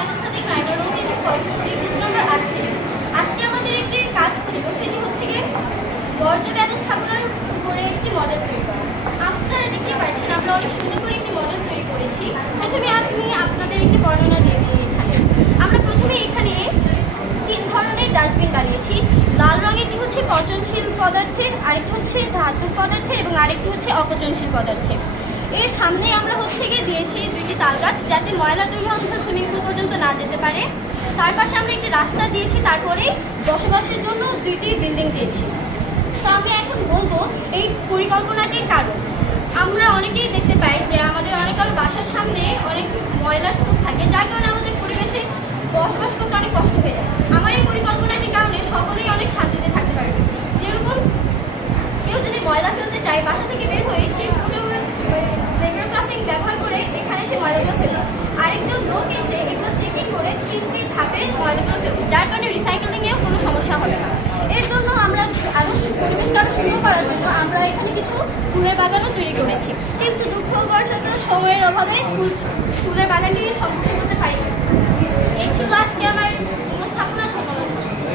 Final সাথে ক্রাইমের 365 group number 8 থেকে। আজকে আমাদের একটি কাজ ছিল, সেটি হচ্ছে গিয়ে বর্জ্য ব্যবস্থাপনার উপরে একটি মডেল তৈরি করা। আপনারা দেখতে পাচ্ছেন আমরা অনেক সুন্দর করে একটি মডেল তৈরি করেছি। প্রথমে আমি আপনাদের একটি বর্ণনা দিয়ে দিই। আমরা প্রথমে এখানে 3 ধরনের ডাস্টবিন বানিয়েছি। লাল রঙেরটি হচ্ছে পচনশীল পদার্থের, আরেকটি হচ্ছে ধাতু পদার্থের এবং আরেকটি হচ্ছে অপচনশীল পদার্থের। এর সামনে আমরা হচ্ছে গিয়ে দিয়েছি 2টি তাল গাছ, যাতে ময়লা তৈরি অংশ সুইমিং পুল পর্যন্ত না যেতে পারে। তার পাশে আমরা একটি রাস্তা দিয়েছি, তারপরে বসবাসের জন্য 2টি বিল্ডিং দিয়েছি। তো আমি এখন বলবো এই পরিকল্পনাটির কারণ। আমরা অনেকেই দেখতে পাই যে আমাদের অনেকের বাসার সামনে অনেক ময়লার স্তূপ থাকে, যার কারণে আমাদের পরিবেশে বসবাস করতে অনেক কষ্ট হয়ে যায়। আমার এই পরিকল্পনাটির কারণে সকলেই অনেক শান্তিতে থাকতে পারবে। যেরকম কেউ যদি ময়লা ফেলতে চায়, বাসা থেকে বের হয়ে সে জেব্রা ক্রসিং ব্যবহার করে এখানে সে ময়লাগুলো ফেলবে। আরেকজন লোক এসে এগুলো চেকিং করে 3টি ধাপে ময়লাগুলো ফেলবে, যার কারণে রিসাইকেলিংয়েও কোনো সমস্যা হবে না। এর জন্য আমরা আরও পরিবেশকে আরও সুন্দর করার জন্য আমরা এখানে কিছু ফুলের বাগানও তৈরি করেছি, কিন্তু দুঃখবশত সময়ের অভাবে ফুলের বাগানটি সম্পূর্ণ